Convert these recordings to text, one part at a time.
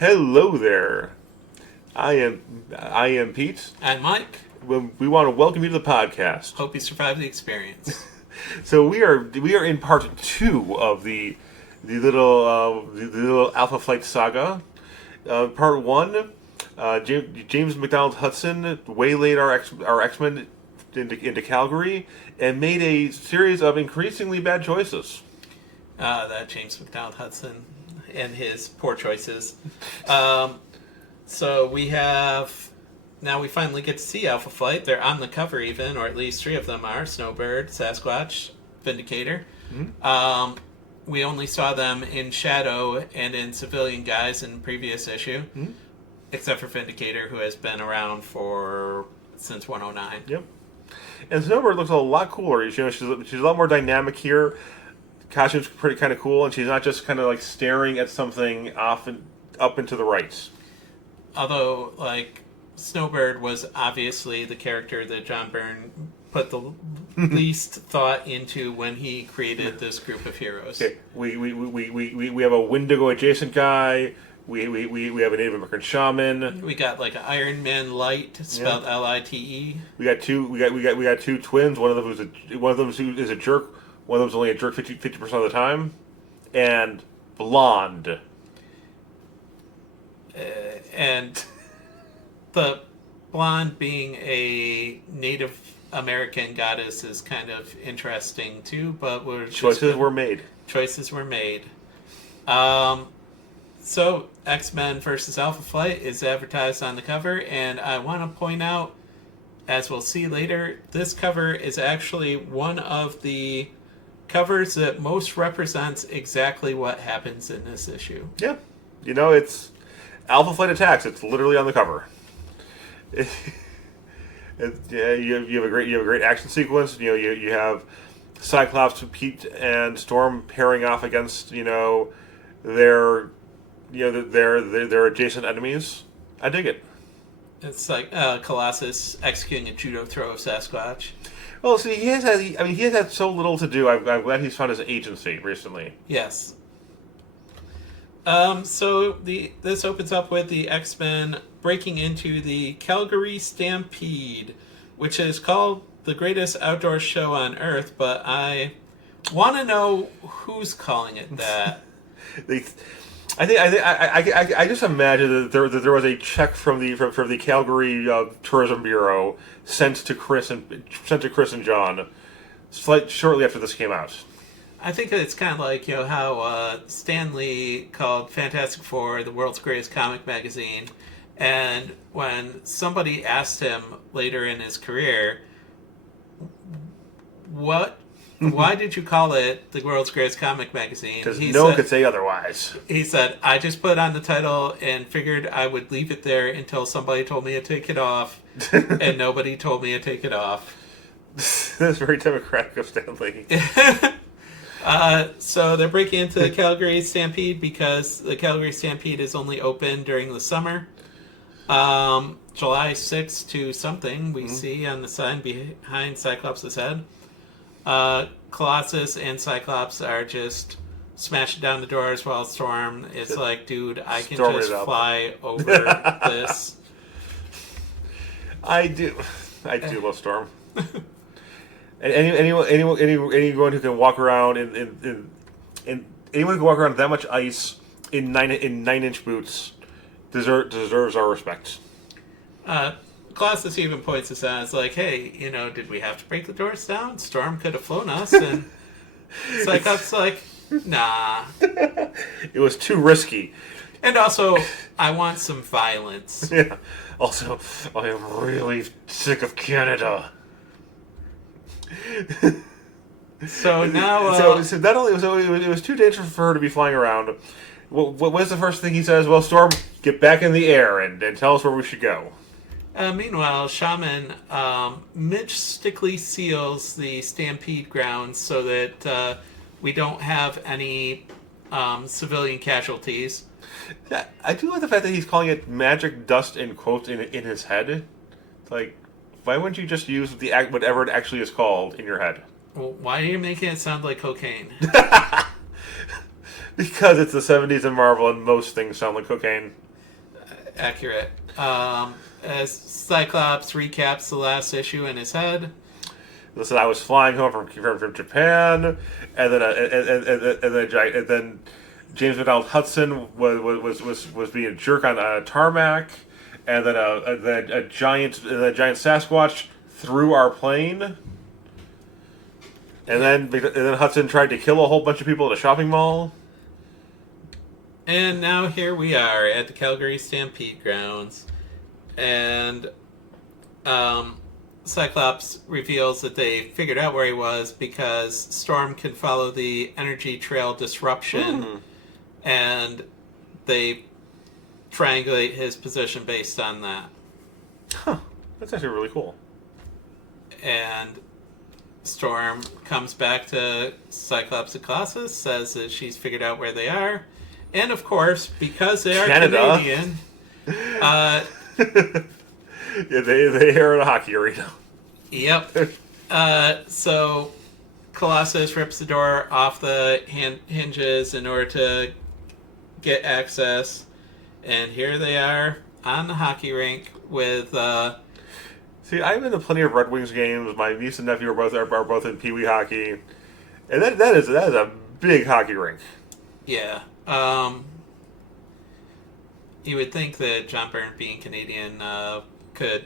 Hello there. I am Pete. And Mike, We want to welcome you to the podcast. hope you survived the experience. So we are in part 2 of the little Alpha Flight saga. Part 1, James McDonald Hudson waylaid our X-Men into Calgary and made a series of increasingly bad choices. That James McDonald Hudson and his poor choices. So we finally get to see Alpha Flight. They're on the cover even, or at least 3 of them are: Snowbird, Sasquatch, Vindicator. Mm-hmm. We only saw them in shadow and in civilian guise in previous issue, except for Vindicator, who has been around since 109. Yep. And Snowbird looks a lot cooler. You know, she's a lot more dynamic here. Costume's pretty kind of cool, and she's not just kind of like staring at something off and up and to the right. Although, Snowbird was obviously the character that John Byrne put the least thought into when he created this group of heroes. Okay, we have a Wendigo adjacent guy. We have a Native American shaman. We got an Iron Man Light, spelled Lite. We got two twins. One of them is a jerk. One of them's only a jerk 50% of the time, and blonde. And the blonde being a Native American goddess is kind of interesting too, but choices were made. Choices were made. So X-Men versus Alpha Flight is advertised on the cover, and I want to point out, as we'll see later, this cover is actually one of the covers that most represents exactly what happens in this issue. Yeah. You know, it's Alpha Flight attacks. It's literally on the cover. You have a great action sequence. You know, you have Cyclops, Pete, and Storm pairing off against their adjacent enemies. I dig it. It's like Colossus executing a judo throw of Sasquatch. Well, see, he has had so little to do. I'm glad he's found his agency recently. Yes. So this opens up with the X-Men breaking into the Calgary Stampede, which is called the greatest outdoor show on Earth, but I want to know who's calling it that. I just imagine that there was a check from the Calgary Tourism Bureau sent to Chris and John shortly after this came out. I think it's kind of like how Stan Lee called Fantastic Four the world's greatest comic magazine, and when somebody asked him later in his career, why did you call it the world's greatest comic magazine? Because no one could say otherwise. He said, I just put on the title and figured I would leave it there until somebody told me to take it off, and nobody told me to take it off. That's very democratic of Stan Lee. So they're breaking into the Calgary Stampede because the Calgary Stampede is only open during the summer. July 6th to something we see on the sign behind Cyclops' head. Colossus and Cyclops are just smashing down the doors while Storm is like, dude, I can just fly over this. I do love Storm. And anyone who can walk around in anyone who can walk around that much ice in 9-inch boots deserves our respect. Colossus even points this out. It's like, hey, did we have to break the doors down? Storm could have flown us, and Cyclops like, nah. It was too risky. And also, I want some violence. Yeah. Also, I am really sick of Canada. So now, so not only it was too dangerous for her to be flying around. What was the first thing he says? Well, Storm, get back in the air and tell us where we should go. Meanwhile, Shaman mystically seals the Stampede grounds so that we don't have any civilian casualties. Yeah, I do like the fact that he's calling it magic dust in quotes in his head. It's like, why wouldn't you just use whatever it actually is called in your head? Well, why are you making it sound like cocaine? Because it's the 70s in Marvel and most things sound like cocaine. accurate. As Cyclops recaps the last issue in his head. Listen, I was flying home from Japan, and then James McDonald Hudson was being a jerk on tarmac, and then a giant Sasquatch threw our plane, and then Hudson tried to kill a whole bunch of people at a shopping mall. And now here we are at the Calgary Stampede grounds, and Cyclops reveals that they figured out where he was because Storm can follow the energy trail disruption, and they triangulate his position based on that. Huh. That's actually really cool. And Storm comes back to Cyclops and Colossus, says that she's figured out where they are. And of course, because they are Canada. Canadian, Yeah, they are in a hockey arena. Yep. So Colossus rips the door off the hinges in order to get access, and here they are on the hockey rink with. See, I've been to plenty of Red Wings games. My niece and nephew are both in Pee Wee hockey, and that is a big hockey rink. Yeah. You would think that John Byrne, being Canadian, could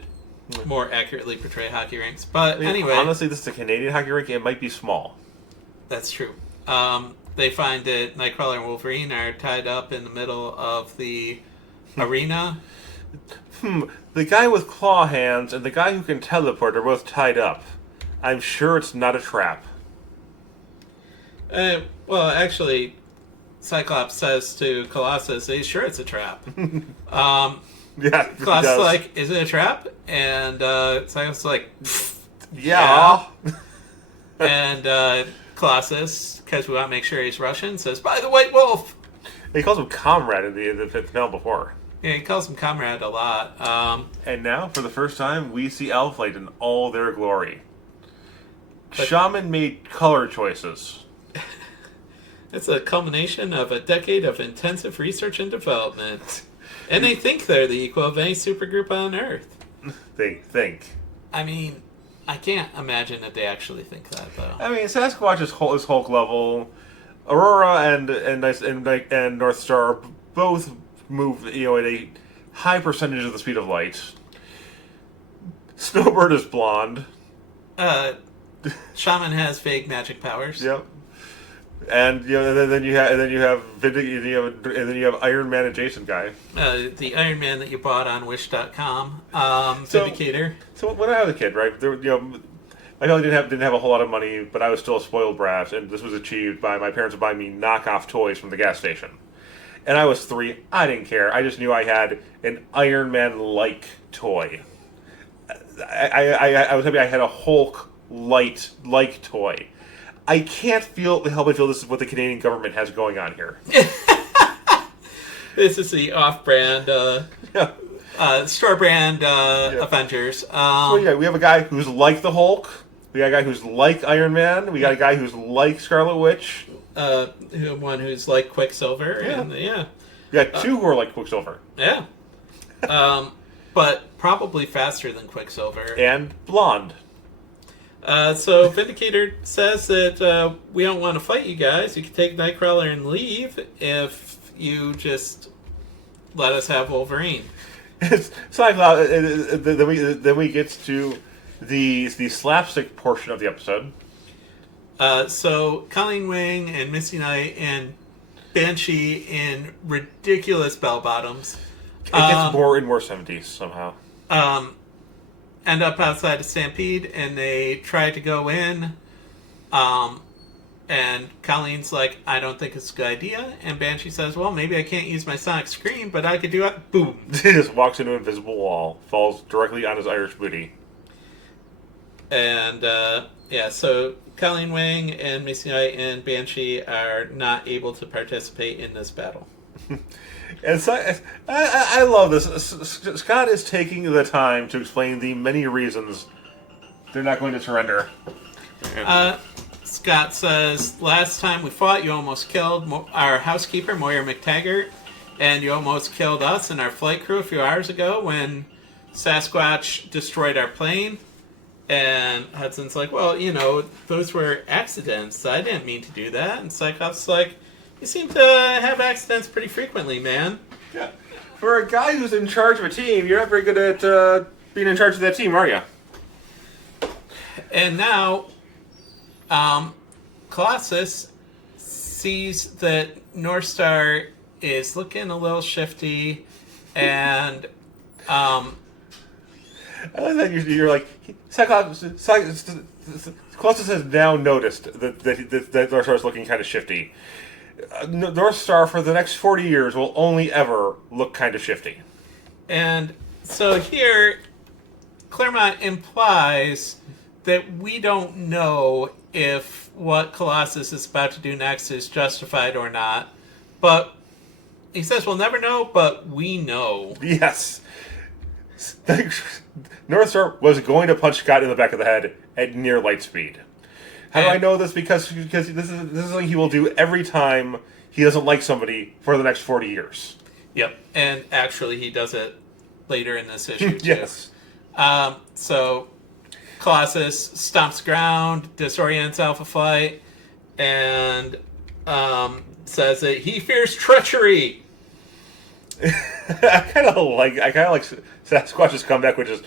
more accurately portray hockey rinks. But anyway... Honestly, this is a Canadian hockey rink. It might be small. That's true. They find that Nightcrawler and Wolverine are tied up in the middle of the arena. The guy with claw hands and the guy who can teleport are both tied up. I'm sure it's not a trap. Well, actually... Cyclops says to Colossus, "Are you sure it's a trap?" Yeah, Colossus is like, "Is it a trap?" And Cyclops is like, yeah. And Colossus, because we want to make sure he's Russian, says, "By the White Wolf." He calls him comrade in the panel before. Yeah, he calls him comrade a lot. And now, for the first time, we see Elflight in all their glory. Shaman made color choices. It's a culmination of a decade of intensive research and development. And they think they're the equal of any supergroup on Earth. They think. I mean, I can't imagine that they actually think that, though. I mean, Sasquatch is Hulk level. Aurora and North Star both move, at a high percentage of the speed of light. Snowbird is blonde. Shaman has vague magic powers. Yep. And then you have Iron Man adjacent guy. The Iron Man that you bought on Wish.com. So- Vindicator. So when I was a kid, right, my family didn't have a whole lot of money, but I was still a spoiled brat, and this was achieved by my parents buying me knockoff toys from the gas station. And I was 3. I didn't care. I just knew I had an Iron Man-like toy. I was happy I had a Hulk-like toy. I can't help but feel this is what the Canadian government has going on here. This is the off-brand, store-brand Avengers. So yeah, we have a guy who's like the Hulk. We got a guy who's like Iron Man. We got a guy who's like Scarlet Witch. One who's like Quicksilver. Yeah. And, yeah. We got 2 who are like Quicksilver. Yeah. But probably faster than Quicksilver. And blonde. So Vindicator says that we don't want to fight you guys. You can take Nightcrawler and leave if you just let us have Wolverine. Cyclops. Then we get to the slapstick portion of the episode. So Colleen Wing and Misty Knight and Banshee in ridiculous bell bottoms. It gets more and more 70s somehow. End up outside of Stampede, and they try to go in, and Colleen's like, "I don't think it's a good idea," and Banshee says, "Well, maybe I can't use my sonic scream, but I could do it." Boom. He just walks into an invisible wall, falls directly on his Irish booty. And, so Colleen Wing and Misty Knight and Banshee are not able to participate in this battle. And so, I love this. Scott is taking the time to explain the many reasons they're not going to surrender. Scott says, "Last time we fought, you almost killed our housekeeper, Moira McTaggart. And you almost killed us and our flight crew a few hours ago when Sasquatch destroyed our plane. And Hudson's like, well, those were accidents. I didn't mean to do that. And Cyclops is like, you seem to have accidents pretty frequently, man. Yeah. For a guy who's in charge of a team, you're not very good at being in charge of that team, are you? And now, Colossus sees that North Star is looking a little shifty, and I like that you're like, Colossus has now noticed that North Star is looking kind of shifty. North Star for the next 40 years will only ever look kind of shifty. And so here, Claremont implies that we don't know if what Colossus is about to do next is justified or not. But he says we'll never know, but we know. Yes. North Star was going to punch Scott in the back of the head at near light speed. How do I know this? Because this is something he will do every time he doesn't like somebody for the next 40 years. Yep. And actually he does it later in this issue, too. Yes. So Colossus stomps ground, disorients Alpha Flight, and says that he fears treachery. I kind of like Sasquatch's comeback, which is,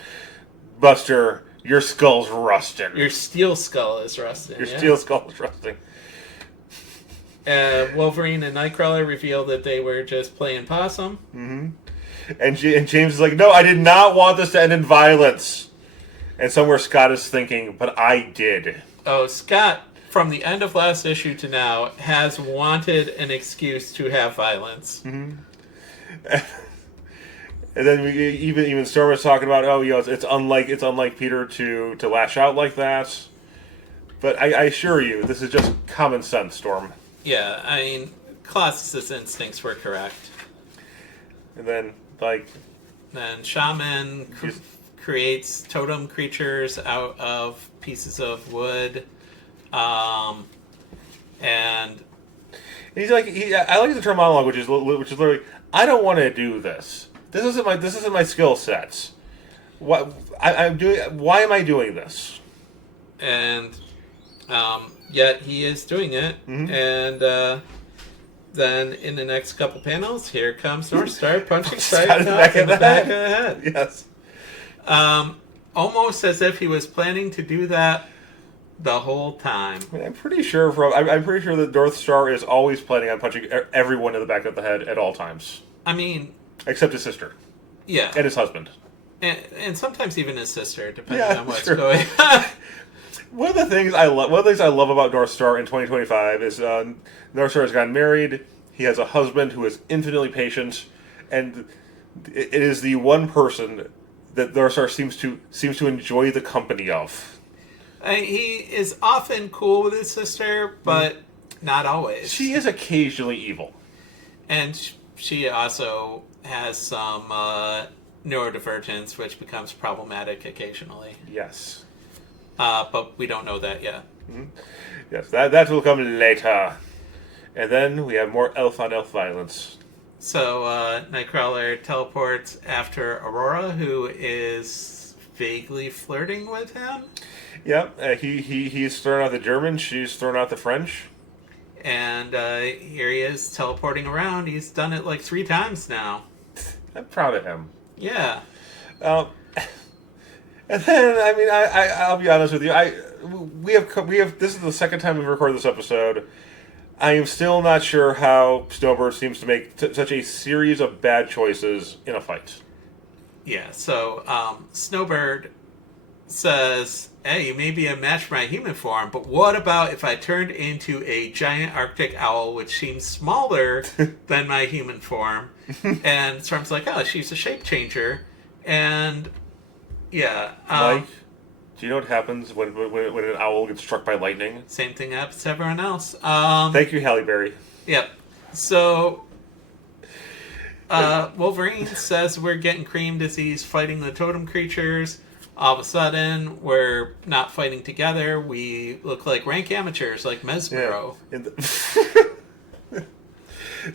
Buster, your skull's rusting. Your steel skull is rusting. Steel skull is rusting. Wolverine and Nightcrawler reveal that they were just playing possum. Mm-hmm. And James is like, no, I did not want this to end in violence. And somewhere Scott is thinking, but I did. Oh, Scott, from the end of last issue to now, has wanted an excuse to have violence. Mm-hmm. And then even Storm was talking about, it's unlike Peter to lash out like that. But I assure you, this is just common sense, Storm. Yeah, I mean, Colossus' instincts were correct. And then, then Shaman creates totem creatures out of pieces of wood, and he's like, I like the term monologue, which is literally, I don't want to do this. This isn't my skill sets. Why am I doing this? And yet he is doing it. Mm-hmm. And then in the next couple panels, here comes North Star punching Scott in the back of the head. Yes. Almost as if he was planning to do that the whole time. I'm pretty sure that North Star is always planning on punching everyone in the back of the head at all times. I mean, except his sister. Yeah. And his husband. And sometimes even his sister, depending on what's going on. One of the things I love about North Star in 2025 is North Star has gotten married. He has a husband who is infinitely patient, and it is the one person that North Star seems to enjoy the company of. He is often cool with his sister, but not always. She is occasionally evil. And she also has some neurodivergence, which becomes problematic occasionally. Yes. But we don't know that yet. Mm-hmm. Yes, that will come later. And then we have more elf-on-elf violence. So Nightcrawler teleports after Aurora, who is vaguely flirting with him. Yep, he's thrown out the German, she's thrown out the French. And here he is teleporting around. He's done it like 3 times now. I'm proud of him. Yeah. And then, I mean, I'll be honest with you. We have. This is the second time we've recorded this episode. I am still not sure how Snowbird seems to make such a series of bad choices in a fight. Yeah. So Snowbird says, "Hey, you may be a match for my human form, but what about if I turned into a giant Arctic owl, which seems smaller than my human form?" And Storm's like, "Oh, she's a shape changer," and yeah. Mike, do you know what happens when an owl gets struck by lightning? Same thing happens to everyone else. Thank you, Halle Berry. Yep. So Wolverine says we're getting creamed as he's fighting the totem creatures. All of a sudden, we're not fighting together. We look like rank amateurs, like Mesmero. Yeah.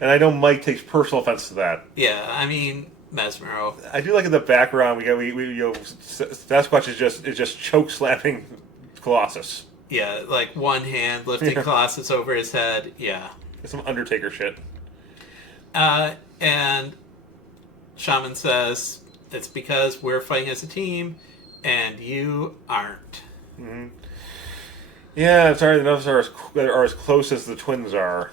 And I know Mike takes personal offense to that. Yeah, I mean, Mesmero. I do like in the background Sasquatch is just choke slapping Colossus. Yeah, like one hand lifting Colossus over his head. Yeah. It's some Undertaker shit. And Shaman says, it's because we're fighting as a team, and you aren't. Mm-hmm. Yeah, I'm sorry, the Nuffs are as close as the twins are.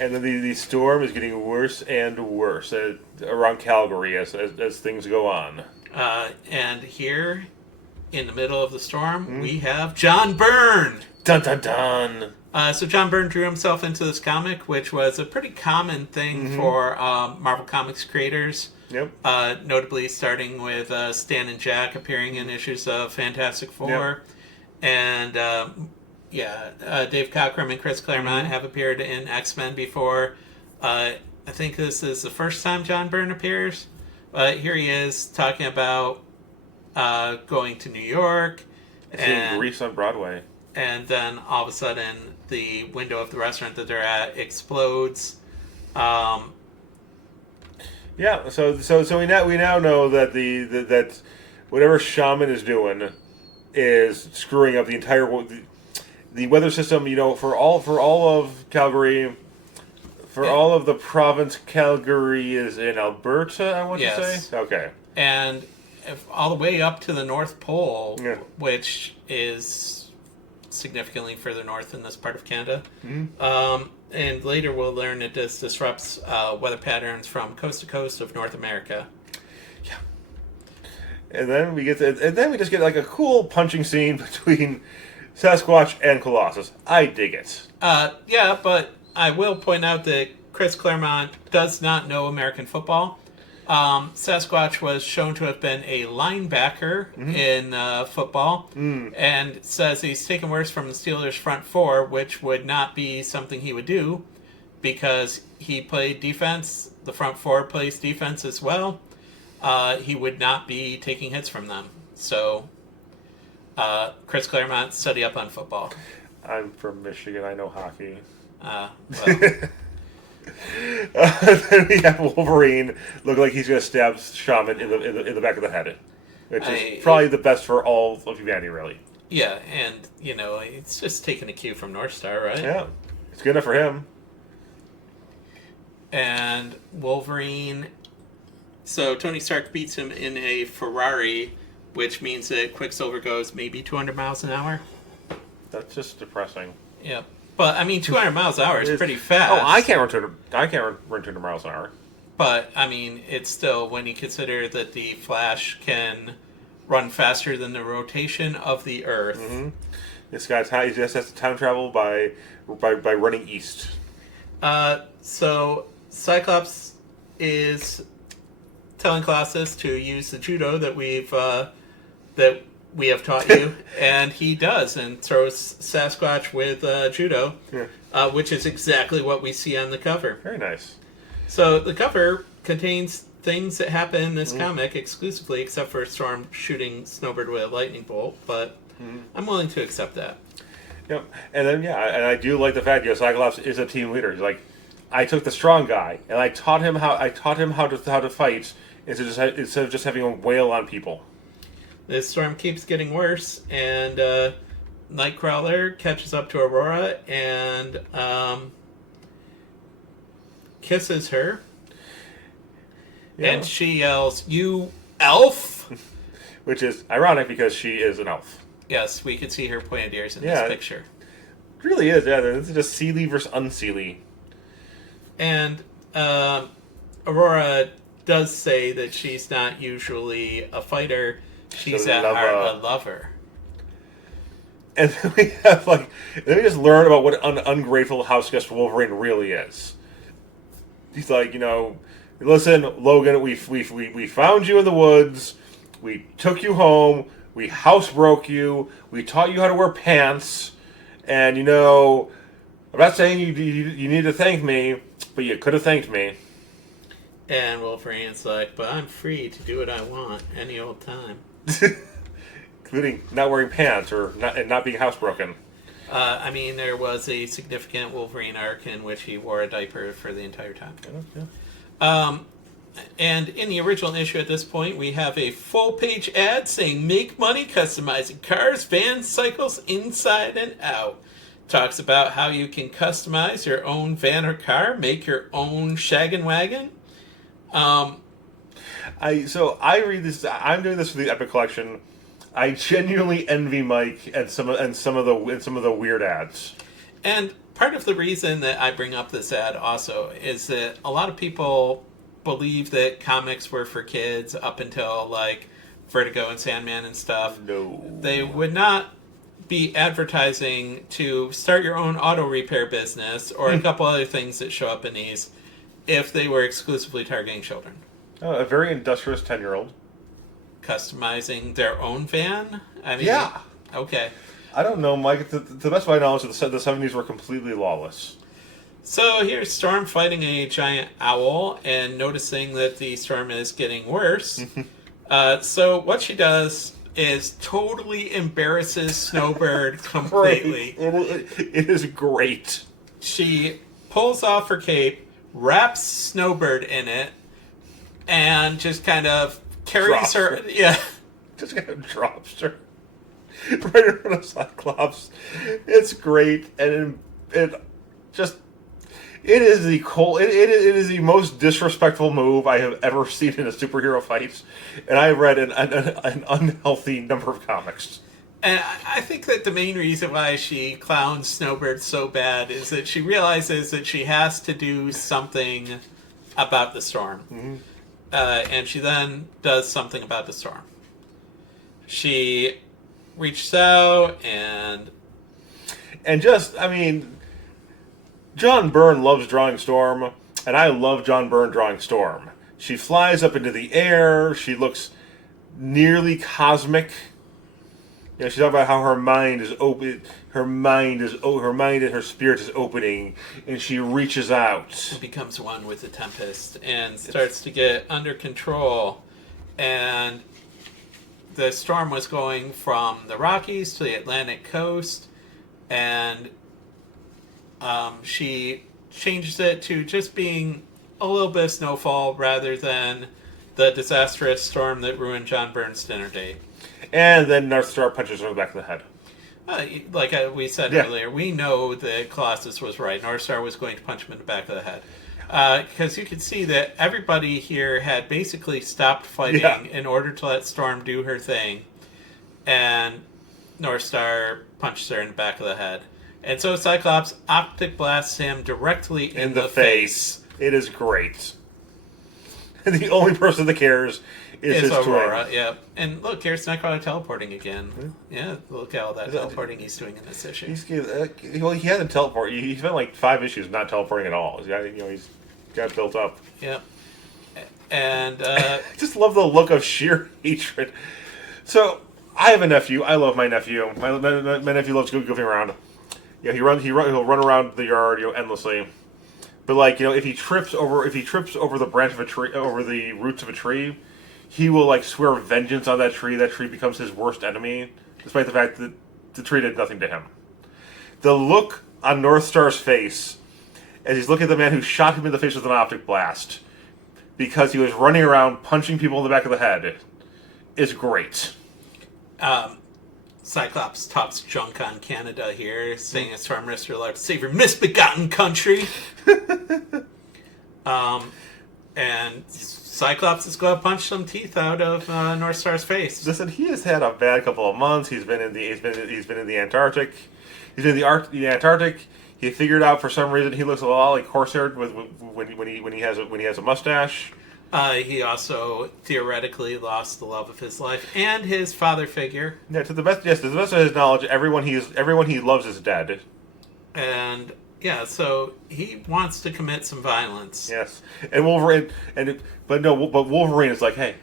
And then the storm is getting worse and worse around Calgary as things go on. And here, in the middle of the storm, we have John Byrne! Dun dun dun! So John Byrne drew himself into this comic, which was a pretty common thing for Marvel Comics creators. Yep. Notably starting with Stan and Jack appearing in issues of Fantastic Four. Yep. And, Dave Cockrum and Chris Claremont have appeared in X-Men before. I think this is the first time John Byrne appears. Here he is talking about going to New York. And Grease on Broadway. And then all of a sudden, the window of the restaurant that they're at explodes. Yeah, so we now know that that whatever Shaman is doing is screwing up the entire the weather system. You know, for all of Calgary, all of the province. Calgary is in Alberta. I want to say. Okay. And all the way up to the North Pole, which is significantly further north in this part of Canada. And later we'll learn that this disrupts weather patterns from coast to coast of North America. Yeah. And then we just get like a cool punching scene between Sasquatch and Colossus. I dig it. Yeah, but I will point out that Chris Claremont does not know American football. Sasquatch was shown to have been a linebacker in football, and says he's taken worse from the Steelers' front four, which would not be something he would do because he played defense. The front four plays defense as well. He would not be taking hits from them. So, Chris Claremont, study up on football. I'm from Michigan. I know hockey. Well... Then we have Wolverine look like he's going to stab Shaman in the back of the head, which is probably the best for all of humanity, really. Yeah, and it's just taking a cue from North Star, right? Yeah, it's good enough for him. And Wolverine. So Tony Stark beats him in a Ferrari, which means that Quicksilver goes maybe 200 miles an hour. That's just depressing. Yeah. But, I mean, 200 miles an hour is pretty fast. Oh, I can't run 200 miles an hour. But, I mean, it's still, when you consider that the Flash can run faster than the rotation of the Earth. This guy's he just has to time travel by running east. So, Cyclops is telling Colossus to use the judo that we have taught you, and he does, and throws Sasquatch with judo, which is exactly what we see on the cover. Very nice. So the cover contains things that happen in this comic exclusively, except for Storm shooting Snowbird with a lightning bolt, but I'm willing to accept that. Yep. And then, and I do like the fact, Cyclops is a team leader. He's like, I took the strong guy, and I taught him how to fight instead of just having him wail on people. This storm keeps getting worse, and Nightcrawler catches up to Aurora and kisses her. Yeah. And she yells, "You elf!" Which is ironic because she is an elf. Yes, we could see her pointed ears in this picture. It really is, yeah. This is just Seelie versus Unseelie. And Aurora does say that she's not usually a fighter. She's at heart a lover. And then we just learn about what an ungrateful house guest Wolverine really is. He's like, listen, Logan, we found you in the woods, we took you home, we housebroke you, we taught you how to wear pants, and I'm not saying you need to thank me, but you could have thanked me. And Wolverine's like, but I'm free to do what I want any old time. Including not wearing pants and not being housebroken. I mean, there was a significant Wolverine arc in which he wore a diaper for the entire time. Yeah. And in the original issue at this point, we have a full-page ad saying, "Make money customizing cars, vans, cycles, inside and out." Talks about how you can customize your own van or car, make your own shaggin' wagon. I read this. I'm doing this for the Epic Collection. I genuinely envy Mike and some of the weird ads. And part of the reason that I bring up this ad also is that a lot of people believe that comics were for kids up until like Vertigo and Sandman and stuff. No, They would not be advertising to start your own auto repair business or a couple other things that show up in these if they were exclusively targeting children. a very industrious 10-year-old. Customizing their own van? I mean, Yeah. Okay. I don't know, Mike. To the best of my knowledge, the 70s were completely lawless. So here's Storm fighting a giant owl and noticing that the storm is getting worse. So what she does is totally embarrasses Snowbird completely. It is great. She pulls off her cape, wraps Snowbird in it, and just kind of carries Drops her. her. Yeah. Just kind of drops her right in front of Cyclops. It's great, and it just. It is it is the most disrespectful move I have ever seen in a superhero fight, and I read an unhealthy number of comics. And I think that the main reason why she clowns Snowbird so bad is that she realizes that she has to do something about the storm. Mm-hmm. And she then does something about the storm. She reaches out and just, I mean, John Byrne loves drawing Storm, and I love John Byrne drawing Storm. She flies up into the air. She looks nearly cosmic. You know, she's talking about how her mind is open. Her mind and her spirit is opening, and she reaches out. becomes one with the Tempest and starts to get under control. And the storm was going from the Rockies to the Atlantic coast, and she changes it to just being a little bit of snowfall rather than the disastrous storm that ruined John Byrne's dinner date. And then North Star punches her in the back of the head. Like we said earlier, we know that Colossus was right. North Star was going to punch him in the back of the head. Because you can see that everybody here had basically stopped fighting in order to let Storm do her thing. And North Star punched her in the back of the head. And so Cyclops optic blasts him directly in the face. It is great. And the only person that cares is his Aurora. twin. Yeah. And look, here's Nightcrawler teleporting again. Yeah, look at all that teleporting he's doing in this issue. He hasn't teleported. He spent like 5 issues not teleporting at all. He's got it built up. Yep. And I just love the look of sheer hatred. So I have a nephew. I love my nephew. My nephew loves goofing around. Yeah, he'll run around the yard, endlessly. But if he trips over the branch of a tree, over the roots of a tree, he will swear vengeance on that tree. That tree becomes his worst enemy, despite the fact that the tree did nothing to him. The look on North Star's face as he's looking at the man who shot him in the face with an optic blast because he was running around punching people in the back of the head is great. Cyclops talks junk on Canada here, saying it's Storm Rister allowed to save her misbegotten country. And Cyclops is going to punch some teeth out of North Star's face. Listen, he has had a bad couple of months. He's been in the Antarctic. He's in the Antarctic. He figured out for some reason he looks a lot like Corsair when he has a mustache. He also theoretically lost the love of his life and his father figure. Yeah, to the best of his knowledge, everyone he loves is dead. And yeah, so he wants to commit some violence. Yes, and Wolverine, but Wolverine is like, hey,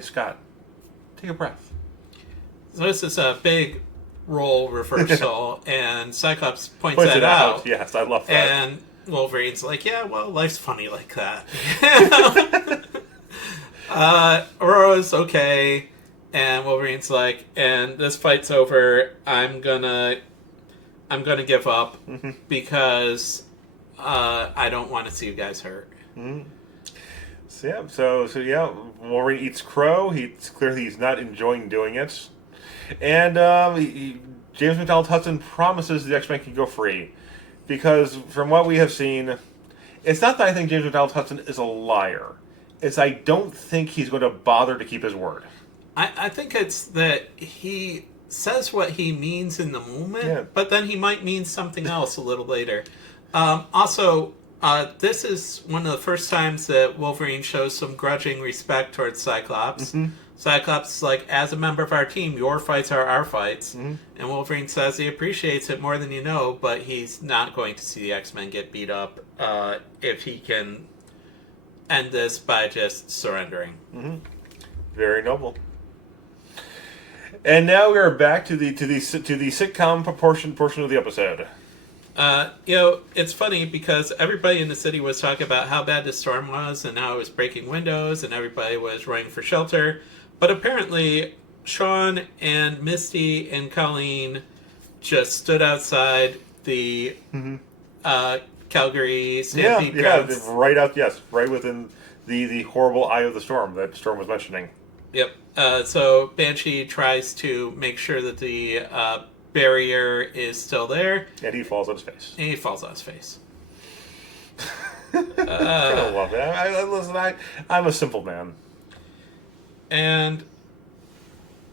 Scott, take a breath. So this is a big role reversal, and Cyclops points that out. Yes, I love that. And Wolverine's like, yeah, well, life's funny like that. Aurora's okay, and Wolverine's like, and this fight's over, I'm gonna I'm going to give up because I don't want to see you guys hurt. Mm-hmm. So yeah, Wolverine eats crow. It's clear he's not enjoying doing it. And James McDonald Hudson promises the X-Men can go free. Because from what we have seen, it's not that I think James McDonald Hudson is a liar. It's I don't think he's going to bother to keep his word. I think it's that he says what he means in the moment, but then he might mean something else a little later. Also, this is one of the first times that Wolverine shows some grudging respect towards Cyclops. Mm-hmm. Cyclops is like, as a member of our team, your fights are our fights. Mm-hmm. And Wolverine says he appreciates it more than you know, but he's not going to see the X-Men get beat up if he can end this by just surrendering. Mm-hmm. Very noble. And now we are back to the sitcom portion of the episode. It's funny because everybody in the city was talking about how bad the storm was and how it was breaking windows and everybody was running for shelter. But apparently, Sean and Misty and Colleen just stood outside the Calgary Stampede grounds. Right within the horrible eye of the storm that Storm was mentioning. Yep. So Banshee tries to make sure that the barrier is still there. And he falls on his face. I don't love it. I'm a simple man. And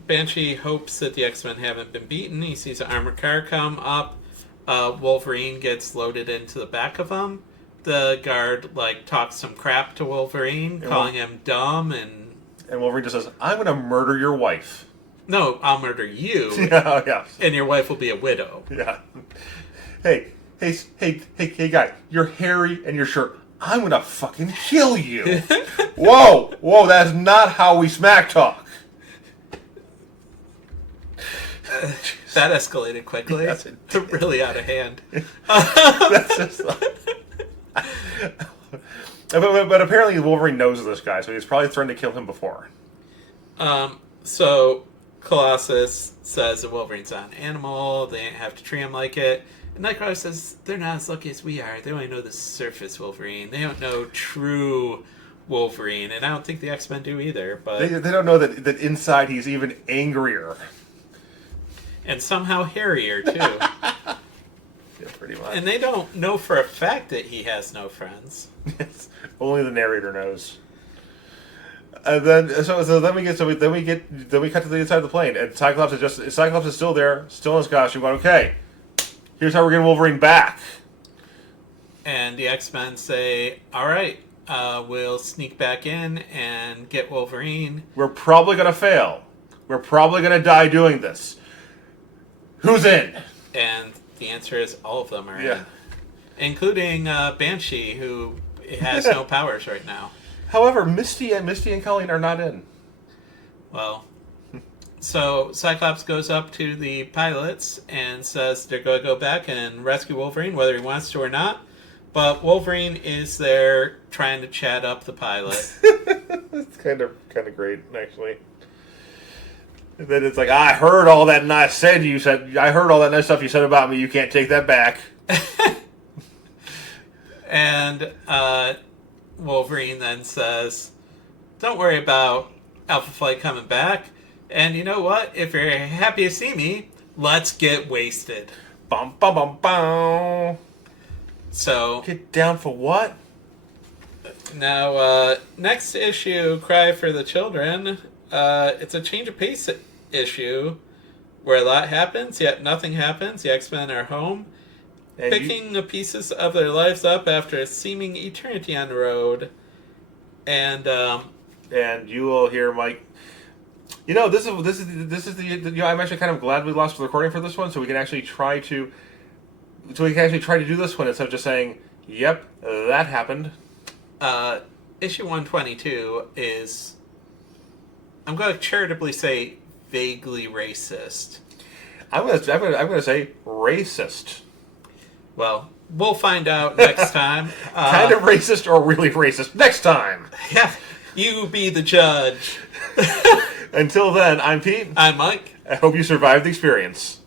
Banshee hopes that the X-Men haven't been beaten. He sees an armored car come up. Wolverine gets loaded into the back of him. The guard talks some crap to Wolverine, calling him dumb, and Wolverine just says, "I'm going to murder your wife." No, I'll murder you. Yeah. And your wife will be a widow. Yeah. Hey, guy, you're hairy and you're short. I'm going to fucking kill you. Whoa, that's not how we smack talk. That escalated quickly. Yes, really out of hand. That's just but apparently Wolverine knows this guy, so he's probably threatened to kill him before. So Colossus says that Wolverine's not an animal, they ain't have to treat him like it. And Nightcrawler says they're not as lucky as we are. They only know the surface Wolverine. They don't know true Wolverine, and I don't think the X-Men do either. But they don't know that inside he's even angrier. And somehow hairier, too. Yeah, pretty much. And they don't know for a fact that he has no friends. Yes, only the narrator knows. And then, then we cut to the inside of the plane, and Cyclops is still there, still in his costume, going, okay, here's how we're getting Wolverine back. And the X-Men say, all right, we'll sneak back in and get Wolverine. We're probably going to fail. We're probably going to die doing this. Who's in? And the answer is all of them are in. Including Banshee, who has no powers right now. However, Misty and Colleen are not in. Well, so Cyclops goes up to the pilots and says they're going to go back and rescue Wolverine, whether he wants to or not. But Wolverine is there trying to chat up the pilot. It's kind of great, actually. And then it's like, I heard all that nice stuff you said about me. You can't take that back. And Wolverine then says, don't worry about Alpha Flight coming back. And you know what? If you're happy to see me, let's get wasted. Bum, bum, bum, bum. So... Get down for what? Now, next issue, Cry for the Children. It's a change of pace issue where a lot happens, yet nothing happens. The X-Men are home, and picking the pieces of their lives up after a seeming eternity on the road. And you will hear Mike. You know, this is the I'm actually kind of glad we lost the recording for this one, so we can actually try to do this one instead of just saying, "Yep, that happened." Issue 122 is, I'm going to charitably say, vaguely racist. I'm going to say racist. Well, we'll find out next time. Kind of racist or really racist next time. Yeah, you be the judge. Until then, I'm Pete. I'm Mike. I hope you survived the experience.